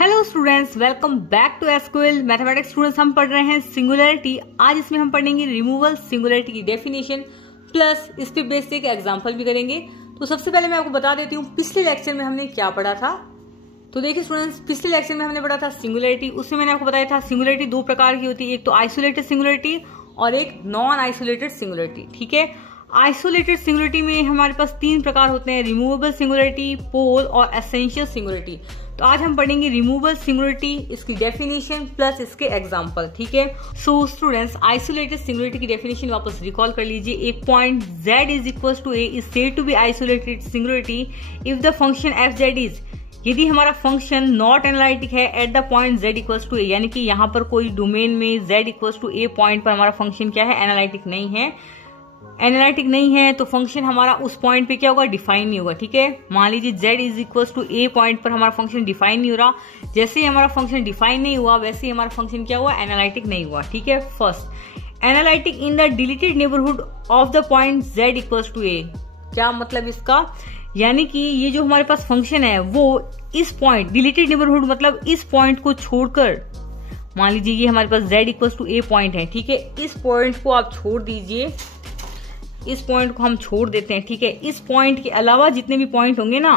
Hello students, welcome back to SQL mathematics. Students, हम पढ़ रहे हैं सिंगुलरिटी। आज इसमें हम पढ़ेंगे रिमूवल सिंगुलरिटी की डेफिनेशन प्लस इस पे बेसिक एग्जांपल भी करेंगे। तो सबसे पहले मैं आपको बता देती हूँ पिछले लेक्चर में हमने क्या पढ़ा था। तो देखिए स्टूडेंट्स, पिछले लेक्चर में हमने पढ़ा था सिंगुलरिटी। उसमें मैंने आपको बताया था सिंगुलरिटी दो प्रकार की होती है, एक तो आइसोलेटेड सिंगुलरिटी और एक नॉन आइसोलेटेड सिंगुलरिटी। ठीक है, आइसोलेटेड सिंगुलरिटी में हमारे पास तीन प्रकार होते हैं, रिमूवेबल सिंगुलरिटी, पोल और एसेंशियल सिंगुलरिटी। तो आज हम पढ़ेंगे रिमूवेबल सिंगुलरिटी, इसकी डेफिनेशन प्लस इसके एग्जांपल। ठीक है, सो स्टूडेंट्स, आइसोलेटेड सिंगुलरिटी की डेफिनेशन वापस रिकॉल कर लीजिए। एक point z is equal to a is said to be isolated singularity if the function F Z is, यदि हमारा फंक्शन नॉट एनालिटिक है at the point z equal to a, यानी कि यहाँ पर कोई डोमेन में z equal to a point पर हमारा फंक्शन क्या है, एनालिटिक नहीं है। एनालिटिक नहीं है तो फंक्शन हमारा उस पॉइंट पे क्या होगा, डिफाइन नहीं होगा। ठीक है, मान लीजिए z is equal to a point पर हमारा फंक्शन डिफाइन नहीं हो रहा। जैसे ही हमारा फंक्शन डिफाइन नहीं हुआ वैसे ही हमारा फंक्शन क्या हुआ, एनालिटिक नहीं हुआ। ठीक है, first analytic in the deleted neighbourhood of the point z equal to a। क्या मतलब इसका, यानी कि ये जो हमारे पास फंक्शन है वो इस पॉइंट, डिलीटेड नेबरहुड मतलब इस पॉइंट को छोड़कर, मान लीजिए ये हमारे पास z equal to a point है। ठीक है, इस पॉइंट को आप छोड़ दीजिए, इस पॉइंट को हम छोड़ देते हैं। ठीक है, इस पॉइंट के अलावा जितने भी पॉइंट होंगे ना,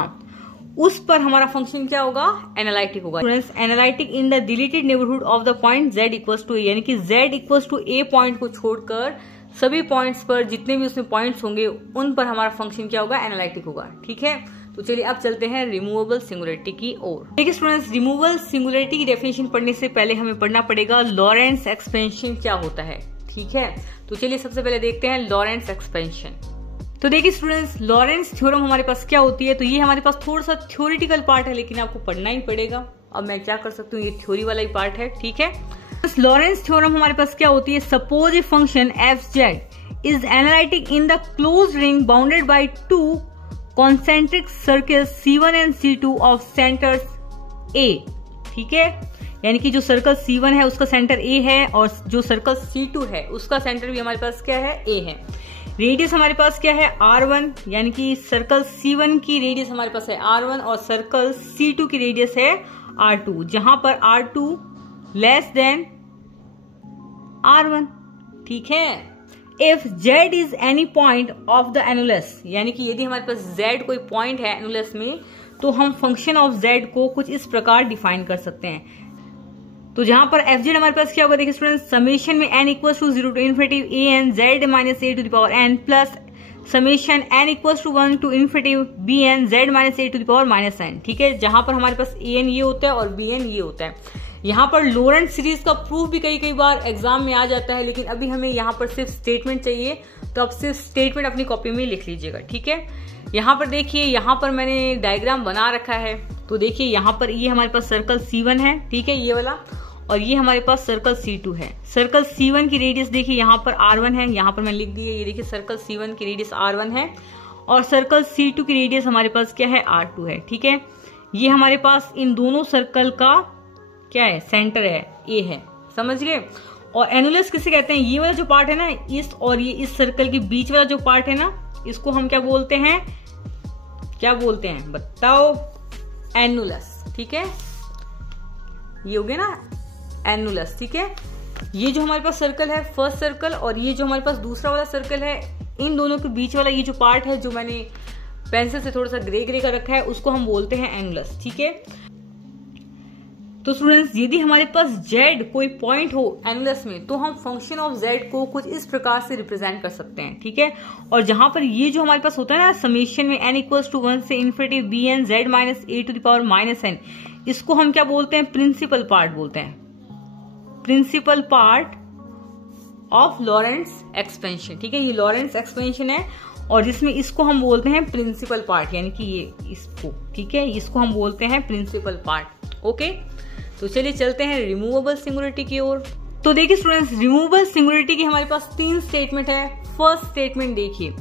उस पर हमारा फंक्शन क्या होगा, एनालिटिक होगा। Students, analytic in the deleted neighbourhood of the point z equals to a, यानी कि z equals to a point को छोड़कर सभी पॉइंट्स पर जितने भी उसमें पॉइंट्स होंगे उन पर हमारा फंक्शन क्या होगा, एनालिटिक होगा। ठीक है, तो चलिए अब चलते हैं रिमूवेबल सिंगुलरिटी की ओर। देखिए स्टूडेंट्स, रिमूवेबल सिंगुलरिटी की डेफिनेशन पढ़ने से पहले हमें पढ़ना पड़ेगा लॉरेंट्ज एक्सपेंशन क्या होता है। ठीक है, तो चलिए सबसे पहले देखते हैं लॉरेंट्ज एक्सपेंशन। तो देखिए स्टूडेंट्स, लॉरेंट्ज थ्योरम हमारे पास क्या होती है, तो ये हमारे पास थोड़ा सा थ्योरेटिकल पार्ट है लेकिन आपको पढ़ना ही पड़ेगा। अब मैं क्या कर सकती हूँ, ये थ्योरी वाला ही पार्ट है। ठीक है, लॉरेंट्ज थ्योरम हमारे पास क्या होती है, suppose a function F Z is analytic in the close ring bounded by two concentric circles C1 and C2 of centres A। ठीक है, यानी कि जो सर्कल C1 है उसका सेंटर A है और जो सर्कल C2 है उसका सेंटर भी हमारे पास क्या है, A है। रेडियस हमारे पास क्या है, R1, यानी कि सर्कल C1 की रेडियस हमारे पास है R1 और सर्कल C2 की रेडियस है R2, जहां पर R2 लेस देन R1। ठीक है, if Z is any point of the annulus, यानी कि यदि हमारे पास Z कोई पॉइंट है एनुलस में तो हम फंक्शन ऑफ Z को कुछ इस प्रकार डिफाइन कर सकते हैं। तो जहां पर एफ जेड हमारे पास क्या होगा, देखिए स्टूडेंट, समेशन में n equal to 0 to infinity a n z minus a to the power n plus summation n equal to 1 to infinity b n z minus a to the power minus n। ठीक है, जहां पर हमारे पास a n ये होता है और b n ये होता है। यहाँ पर लोरेंट सीरीज का प्रूफ भी कई बार एग्जाम में आ जाता है, लेकिन अभी हमें यहाँ पर सिर्फ स्टेटमेंट चाहिए, तो आप सिर्फ स्टेटमेंट अपनी कॉपी में लिख लीजिएगा। ठीक है, यहाँ पर देखिए, यहाँ पर मैंने डायग्राम बना रखा है। तो देखिए यहाँ पर ये हमारे पास सर्कल C1 है, ठीक है, ये वाला, और ये हमारे पास सर्कल C2 है। सर्कल C1 की रेडियस देखिए यहाँ पर R1 है, यहाँ पर मैं लिख दी है, ये देखिए सर्कल C1 की रेडियस R1 है और सर्कल C2 की रेडियस हमारे पास क्या है, R2 है। ठीक है, ये हमारे पास इन दोनों सर्कल का क्या है, सेंटर है, A है, समझ गए। और एनुलस किसे कहते हैं, ये वाला जो पार्ट है ना, इस और ये इस सर्कल के बीच वाला जो पार्ट है ना, इसको हम क्या बोलते हैं, क्या बोलते हैं बताओ, एनुलस। ठीक है, ये हो गया ना एनुलस। ठीक है, ये जो हमारे पास सर्कल है फर्स्ट सर्कल और ये जो हमारे पास दूसरा वाला सर्कल है, इन दोनों के बीच वाला ये जो पार्ट है जो मैंने पेंसिल से थोड़ा सा ग्रे का रखा है उसको हम बोलते हैं एनुलस। ठीक है, तो स्टूडेंट्स, यदि हमारे पास z कोई पॉइंट हो एनुलस में तो हम फंक्शन ऑफ z को कुछ इस प्रकार से रिप्रेजेंट कर सकते हैं। ठीक है, और जहां पर ये जो हमारे पास होता है ना, समेशन में n इक्वल्स टू 1 से infinity b n z minus a to the power minus n, इसको हम क्या बोलते हैं, प्रिंसिपल पार्ट बोलते हैं, principal part of Laurent's expansion. ठीक है, ये लॉरेंट्ज एक्सपेंशन है और जिसमें इसको हम बोलते हैं प्रिंसिपल पार्ट, यानी कि ये इसको, ठीक है, इसको हम बोलते हैं प्रिंसिपल पार्ट। ओके, तो चलिए चलते हैं रिमूवेबल सिंगुलरिटी की ओर। तो देखिए स्टूडेंट्स, रिमूवेबल सिंगुलरिटी की हमारे पास तीन स्टेटमेंट है। फर्स्ट स्टेटमेंट देखिए,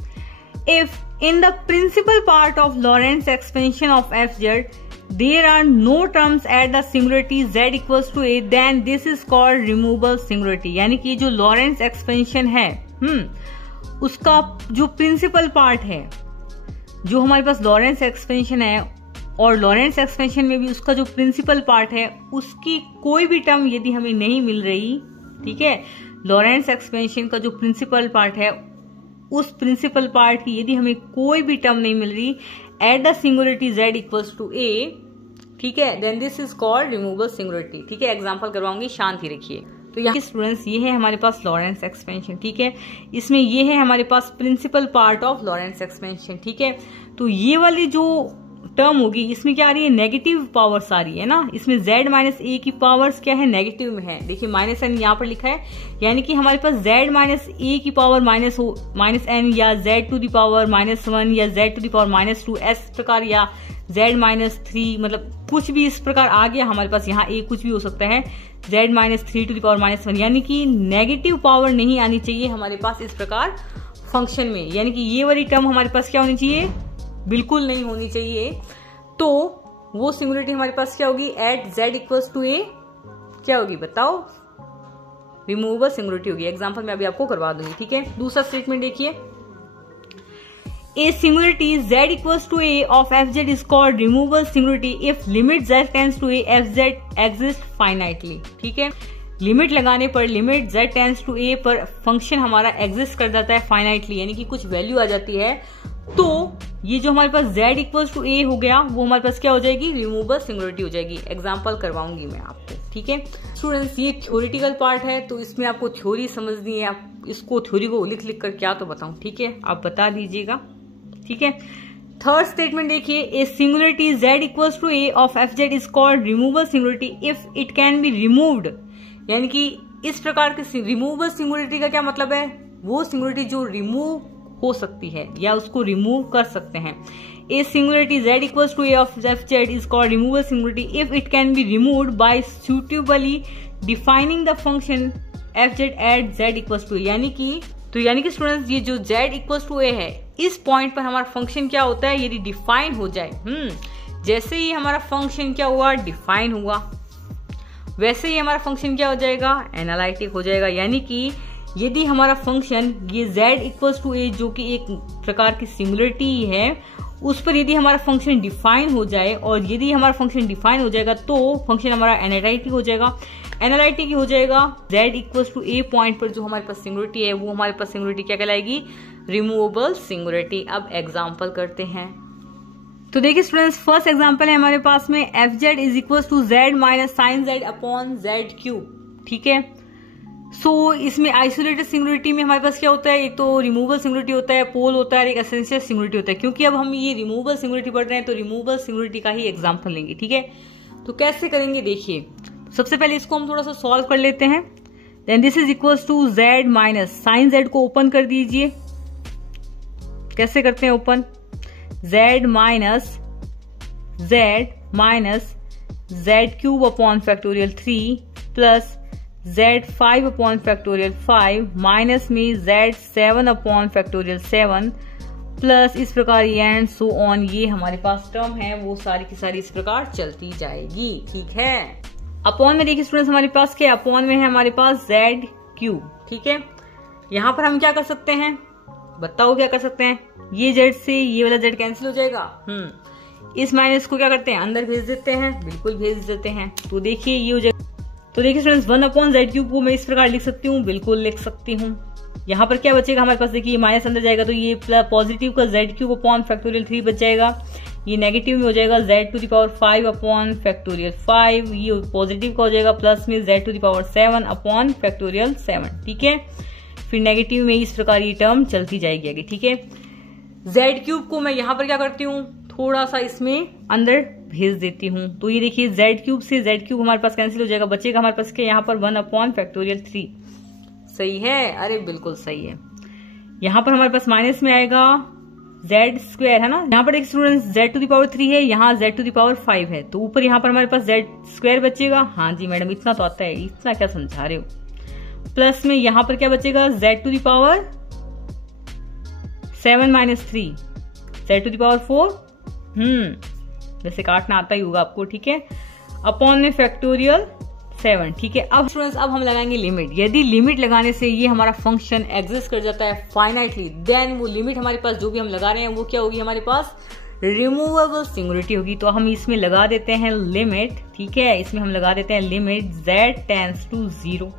if in the principal part of Laurent's expansion of F Z there are no terms at the singularity z equals to a, then this is called removable singularity। यानी कि जो लॉरेंट्ज expansion है उसका जो principal part है, जो हमारे पास लॉरेंट्ज expansion है और लॉरेंट्ज एक्सपेंशन में भी उसका जो प्रिंसिपल पार्ट है उसकी कोई भी टर्म यदि हमें नहीं मिल रही, ठीक है, लॉरेंट्ज एक्सपेंशन का जो प्रिंसिपल पार्ट है उस प्रिंसिपल पार्ट की यदि हमें कोई भी टर्म नहीं मिल रही at the singularity z equals to a, ठीक है, then this is called removable singularity. ठीक है, एग्जांपल करवाऊंगी, शांति रखिए। तो यहाँ स्टूडेंट्स ये है हमारे पास लॉरेंट्ज एक्सपेंशन, ठीक है, इसमें ये है हमारे पास principal part of Laurent's expansion, ठीक है। तो ये वाली जो टर्म होगी इसमें क्या आ रही है, नेगेटिव पावर्स आ रही है ना, इसमें z माइनस ए की पावर्स क्या है, नेगेटिव में है। देखिए माइनस एन यहाँ पर लिखा है, यानी कि हमारे पास z माइनस ए की पावर माइनस एन या z टू द पावर -1 या z टू द पावर -2 इस प्रकार, या z माइनस 3, मतलब कुछ भी इस प्रकार आ गया हमारे पास, यहाँ a कुछ भी हो सकता है, z minus 3 to the power -1, यानी कि नेगेटिव पावर नहीं आनी चाहिए हमारे पास इस प्रकार फंक्शन में, यानी कि ये वाली टर्म हमारे पास क्या होनी चाहिए, बिल्कुल नहीं होनी चाहिए। तो वो सिंगुलरिटी हमारे पास क्या होगी, at z equals to a क्या होगी बताओ, रिमूवेबल सिंगुलरिटी होगी। एग्जांपल मैं अभी आपको करवा दूंगी, ठीक है। दूसरा स्टेटमेंट देखिए, a singularity z equals to a of fz is called removable singularity if limit z tends to a fz exists finitely। ठीक है, लिमिट लगाने पर limit z tends to a पर फंक्शन हमारा एग्जिस्ट कर जाता है फाइनाइटली, यानी कि कुछ वैल्यू आ जाती है, तो ये जो हमारे पास z इक्वल्स टू a हो गया वो हमारे पास क्या हो जाएगी, रिमूवेबल सिंगुलरिटी हो जाएगी। एग्जांपल करवाऊंगी मैं आपको, ठीक है स्टूडेंट्स। ये थ्योरेटिकल पार्ट है तो इसमें आपको थ्योरी समझनी है, आप इसको थ्योरी को लिख कर क्या तो बताऊं, ठीक है, आप बता दीजिएगा, ठीक है। थर्ड स्टेटमेंट देखिए, a singularity z equals to a of fz is called removable singularity if it can be removed, यानी कि इस प्रकार के रिमूवेबल सिंगुलरिटी का क्या मतलब है, वो सिंगुलरिटी जो रिमूव हो सकती है या उसको रिमूव कर सकते हैं। A singularity z equals to a of fz is called removable singularity if it can be removed by suitably defining the function fz at z equals to, यानी कि स्टूडेंट्स ये जो z इक्वल्स टू a है इस point पर हमारा function क्या होता है, यदि डिफाइन हो जाए, जैसे ही हमारा फंक्शन क्या हुआ, डिफाइन हुआ, वैसे ही हमारा फंक्शन क्या हो जाएगा, एनालिटिक हो जाएगा। यानी कि यदि हमारा फंक्शन ये z इक्वल्स टू a जो कि एक प्रकार की सिंगुलरिटी है उस पर यदि हमारा फंक्शन डिफाइन हो जाए, और यदि हमारा फंक्शन डिफाइन हो जाएगा तो फंक्शन हमारा एनालिटिक हो जाएगा। एनालिटिक हो जाएगा z equals to a point पर जो हमारे पास सिंगुलरिटी है वो हमारे पास सिंगुलरिटी क्या कहलाएगी, रिमूवेबल सिंगुलरिटी। अब एग्जांपल करते हैं, तो देखिए स्टूडेंट्स फर्स्ट एग्जांपल है हमारे पास में fz is equals to z minus sine z upon z cube, ठीक है। सो इसमें आइसोलेटेड सिंगुलरिटी में हमारे पास क्या होता है, एक तो रिमूवेबल सिंगुलरिटी होता है, पोल होता है, एक एसेंशियल सिंगुलरिटी होता है। क्योंकि अब हम ये रिमूवेबल सिंगुलरिटी पढ़ रहे हैं तो रिमूवेबल सिंगुलरिटी का ही एग्जांपल लेंगे, ठीक है। तो कैसे करेंगे देखिए, सबसे पहले इसको हम थोड़ा सा सॉल्व कर लेते हैं। Then this is equals to z minus sine z को ओपन कर दीजिए, कैसे करते हैं open, z minus z cube upon factorial 3 plus z5 upon factorial 5 minus में z7 अपॉन फैक्टोरियल 7 प्लस इस प्रकार एंड सो ऑन, ये हमारे पास टर्म है वो सारी की सारी इस प्रकार चलती जाएगी, ठीक है। अपॉन में देखिए स्टूडेंट्स हमारे पास क्या, अपॉन में है हमारे पास z क्यूब, ठीक है। यहाँ पर हम क्या कर सकते हैं बताओ, क्या कर सकते हैं, ये z से ये वाला z कैंसिल हो जाएगा, इस माइनस को क्या करते हैं अंदर भेज देते हैं, बिल्कुल भेज देते हैं। तो देखिए ये हो जाएगा, तो देखिए स्टूडेंट्स 1 अपॉन z क्यूब को मैं इस प्रकार लिख सकती हूँ, बिल्कुल लिख सकती हूँ। यहाँ पर क्या बचेगा हमारे पास, देखिए माइनस अंदर जाएगा तो ये पॉजिटिव का z क्यूब अपॉन फैक्टोरियल 3 बच जाएगा, ये नेगेटिव में हो जाएगा z to the power 5 upon factorial 5, ये पॉजिटिव का हो जाएगा प्लस में z to the power 7 upon factorial 7, ठीक है। फिर नेगेटिव में इस प्रकार ये टर्म चलती जाएगी आगे, ठीक है। z क्यूब को मैं यहाँ पर क्या करती हूँ, थोड़ा सा इसमें अंदर भेज देती हूँ, तो ये देखिए z क्यूब से z क्यूब हमारे पास कैंसिल हो जाएगा, बचेगा हमारे पास के यहाँ पर 1 अपॉन फैक्टोरियल 3, सही है, अरे बिल्कुल सही है। यहाँ पर हमारे पास माइनस में आएगा z स्क्वायर, है ना, यहाँ पर देखिए students z to the power 3 है, यहाँ z टू द पावर 5 है, तो ऊपर यहाँ पर हमारे पास z स्क्वायर बचेगा, हाँ जी मैडम इतना तो आता है, इतना क्या समझा रहे हो, प्लस में यहाँ पर क्या बचेगा z to the power 7 minus 3, z to the power 4, जैसे काटना आता ही होगा आपको, ठीक है, अपॉन में फैक्टोरियल 7, ठीक है। अब स्टूडेंट्स अब हम लगाएंगे लिमिट, यदि लिमिट लगाने से ये हमारा फंक्शन एग्जिस्ट कर जाता है फाइनाइटली, देन वो लिमिट हमारे पास जो भी हम लगा रहे हैं वो क्या होगी हमारे पास, रिमूवेबल सिंगुलरिटी होगी। तो हम इसमें लगा देते हैं लिमिट, ठीक है, इसमें हम लगा देते हैं लिमिट z टेंड्स टू 0,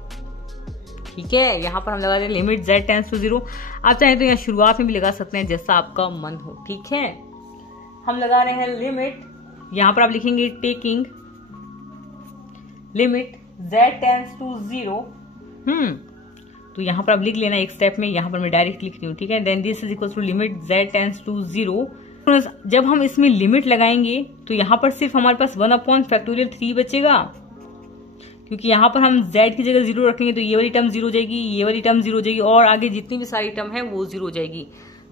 ठीक है, यहाँ पर हम लगा देते हैं लिमिट z टेंड्स टू 0। आप चाहें तो यहाँ शुरुआत में भी लगा सकते हैं जैसा आपका मन हो, ठीक है। हम लगा रहे हैं लिमिट, यहाँ पर आप लिखेंगे taking limit z tends to 0, तो यहाँ पर आप लिख लेना एक स्टेप में, यहाँ पर मैं डायरेक्ट लिख रही हूँ, ठीक है। Then this is equal to limit z tends to 0। जब हम इसमें लिमिट लगाएंगे तो यहाँ पर सिर्फ हमारे पास 1/3 बचेगा, क्योंकि यहाँ पर हम z की जगह 0 रखेंगे तो ये वाली टर्म 0 हो जाएगी, ये वाली टर्म 0 हो जाएगी और आगे जितनी भी सारी टर्म है वो 0 हो जाएगी।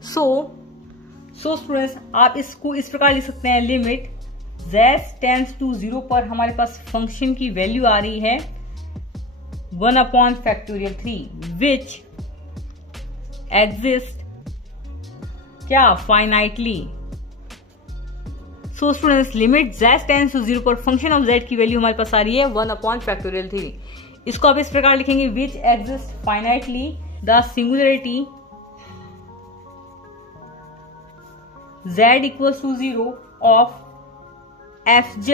सो स्टूडेंट्स, आप इसको इस प्रकार लिख सकते हैं, लिमिट z टेंड्स टू 0 पर हमारे पास फंक्शन की वैल्यू आ रही है 1/3 विच एग्जिस्ट क्या finitely. So students, limit z tends to 0 पर फंक्शन ऑफ z की वैल्यू हमारे पास आ रही है 1/3। इसको आप इस प्रकार लिखेंगे, which exist finitely the singularity z equals to 0 of fz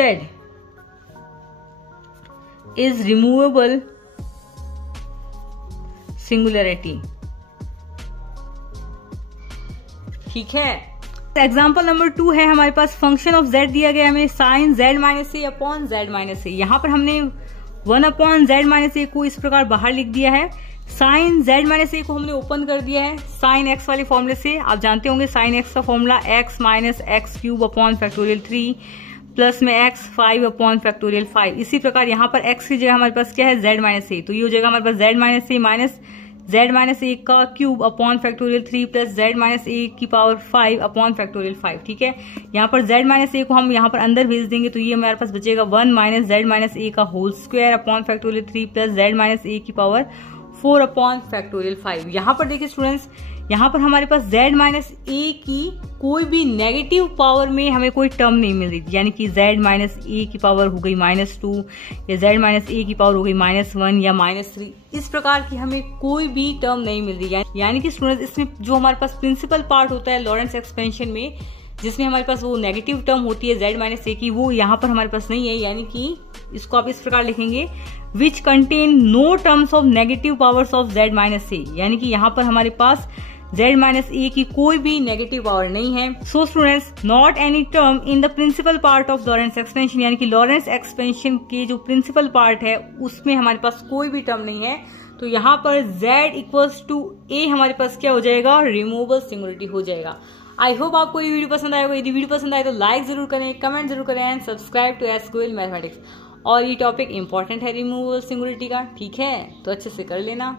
is removable singularity, ठीक है। एग्जाम्पल नंबर 2 है, हमारे पास फंक्शन ऑफ z दिया गया हमें साइन z माइनस ए अपॉन z माइनस ए। यहाँ पर हमने 1/z माइनस ए को इस प्रकार बाहर लिख दिया है, साइन z माइनस ए को हमने ओपन कर दिया है साइन x वाले फॉर्मूले से। आप जानते होंगे साइन x का formula x minus x cube upon factorial 3 plus में x 5/5। इसी प्रकार यहाँ पर x की जगह हमारे पास क्या है, z माइनस ए, तो ये हो जाएगा हमारे पास z minus a minus z minus a का cube upon factorial 3 plus z minus a की पावर 5 अपॉन फैक्टोरियल 5, ठीक है। यहाँ पर z माइनस ए को हम यहाँ पर अंदर भेज देंगे तो ये हमारे पास बचेगा 1 माइनस z माइनस ए का whole square upon factorial 3 plus z minus a की पावर 4 अपॉन फैक्टोरियल 5। यहाँ पर देखिए स्टूडेंट्स, यहाँ पर हमारे पास z माइनस ए की कोई भी नेगेटिव पावर में हमें कोई टर्म नहीं मिल रही, यानी कि z माइनस ए की पावर हो गई -2 या z माइनस ए की पावर हो गई -1 या -3, इस प्रकार की हमें कोई भी टर्म नहीं मिल रही। यानी कि स्टूडेंट्स, इसमें जो हमारे पास प्रिंसिपल पार्ट होता है लॉरेंस एक्सपेंशन में, जिसमें हमारे पास वो नेगेटिव टर्म होती है z माइनस ए की, वो यहाँ पर हमारे पास नहीं है। यानी कि इसको आप इस प्रकार लिखेंगे, which contain no terms of negative powers of z minus a, यानी कि यहाँ पर हमारे पास z माइनस ए की कोई भी नेगेटिव पावर नहीं है। So students, not any term in the principal part of Laurent expansion, यानी कि लॉरेंस एक्सपेंशन के जो प्रिंसिपल पार्ट है उसमें हमारे पास कोई भी टर्म नहीं है। तो यहाँ पर z इक्वल्स टू a हमारे पास क्या हो जाएगा, रिमूवेबल सिंगुलरिटी हो जाएगा। आई होप आपको ये वीडियो पसंद आया होगा। यदि वीडियो पसंद आए तो लाइक जरूर करें, कमेंट जरूर करें and subscribe to SQL mathematics. और ये टॉपिक इंपॉर्टेंट है रिमूवेबल सिंगुलरिटी का, ठीक है, तो अच्छे से कर लेना।